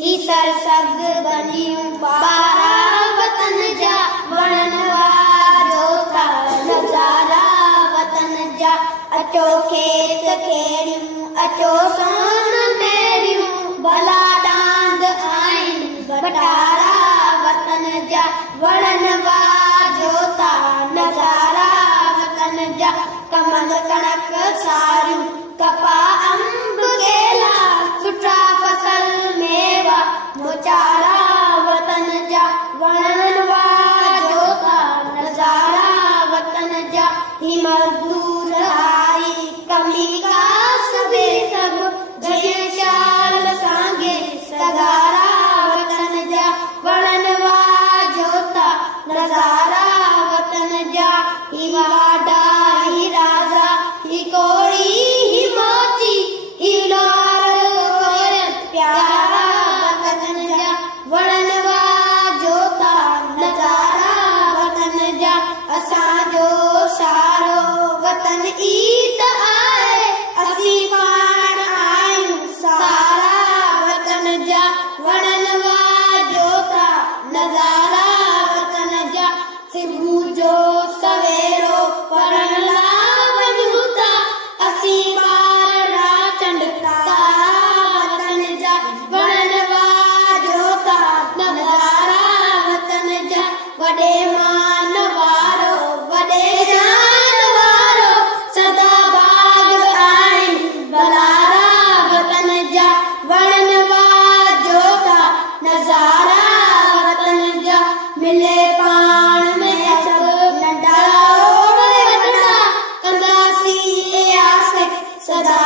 ही सरसब्ज बनियूं पारा वतन जा वणन वाजोता नज़ारा वतन जा अचो खेत खेड़ियूं अचो सोन मेरियूं भला डांद आइन बटारा वतन जा वणन वाजोता नज़ारा वतन जा कमल कणक सारियूं कपा अंब केला सुठा फसल मेवा मोचारा वतन जा वणन वाजोता नज़ारा वतन जा ही मजदूर आई कमी कास बे सब जय शाल सांगे सगारा वतन जा वणन वाजोता नज़ारा वतन जा ही वाडा ही राजा ही कोड़ी ही मोची ही लाल प्यारा वतन जा वणन वाजोता नज़ारा वतन जा असांजो सारो वतन ईद आहे असीं पाण आहियूं सारा वतन जा वणन वाजोता नज़ारा वतन जा सुबुह जो सवेरो पढ़ण लाइ वञूं था असीं ॿार चंड तारा वतन जा वणन वाजोता नज़ारा वतन जा वॾे मान वारो वॾे जान वारो सदा बाग आहिनि बलारा वतन जा वणन वाजोता नज़ारा वतन जा मिले पाण में सभु नंढा वॾा कंदासीं आस सदा